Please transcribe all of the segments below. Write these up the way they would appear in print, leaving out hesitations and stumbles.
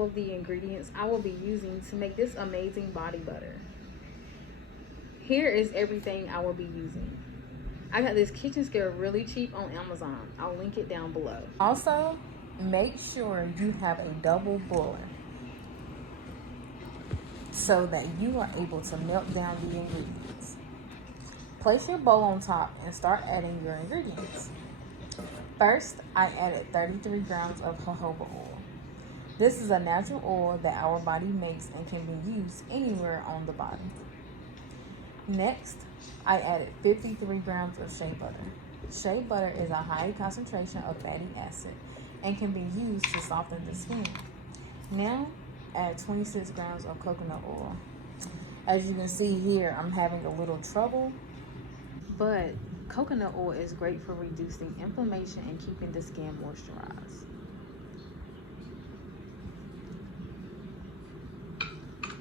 all of the ingredients I will be using to make this amazing body butter. Here is everything I will be using. I got this kitchen scale really cheap on Amazon. I'll link it down below. Also, make sure you have a double boiler so that you are able to melt down the ingredients. Place your bowl on top and start adding your ingredients. First, I added 33 grams of jojoba oil. This is a natural oil that our body makes and can be used anywhere on the body. Next, I added 53 grams of shea butter. Shea butter is a high concentration of fatty acid and can be used to soften the skin. Now, add 26 grams of coconut oil. As you can see here, I'm having a little trouble, but coconut oil is great for reducing inflammation and keeping the skin moisturized.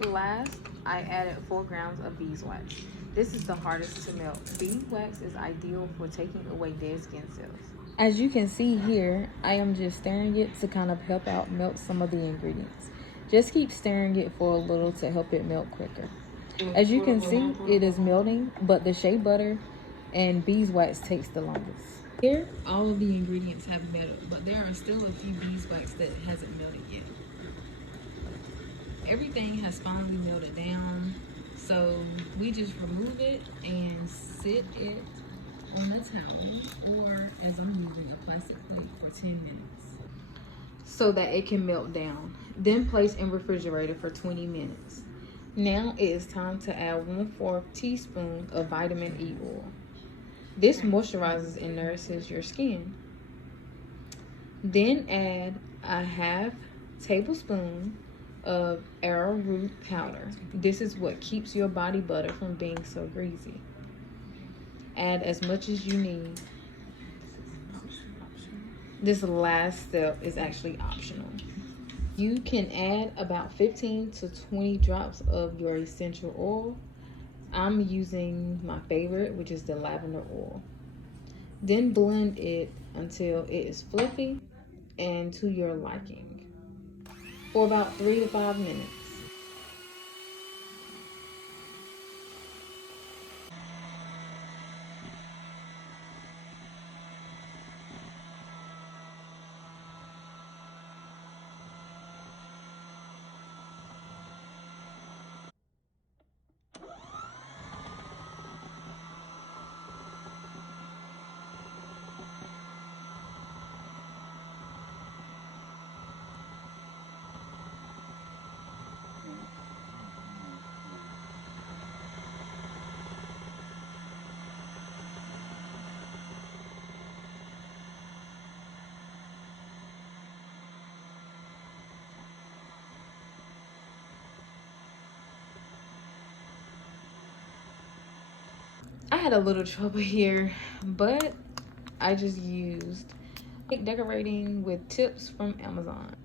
Last, I added 4 grams of beeswax. This is the hardest to melt. Beeswax is ideal for taking away dead skin cells. As you can see here, I am just stirring it to kind of help out melt some of the ingredients. Just keep stirring it for a little to help it melt quicker. As you can see, it is melting, but the shea butter and beeswax takes the longest. Here, all of the ingredients have melted, but there are still a few beeswax that hasn't melted yet. Everything has finally melted down, so we just remove it and sit it on a towel, or as I'm using a plastic plate, for 10 minutes so that it can melt down. Then place in refrigerator for 20 minutes. Now it is time to add 1/4 teaspoon of vitamin E oil. This moisturizes and nourishes your skin. Then add a 1/2 tablespoon of arrowroot powder. This is what keeps your body butter from being so greasy. Add as much as you need. This last step is actually optional. You can add about 15 to 20 drops of your essential oil. I'm using my favorite, which is the lavender oil. Then blend it until it is fluffy and to your liking for about 3 to 5 minutes. I had a little trouble here, but I just used cake decorating with tips from Amazon.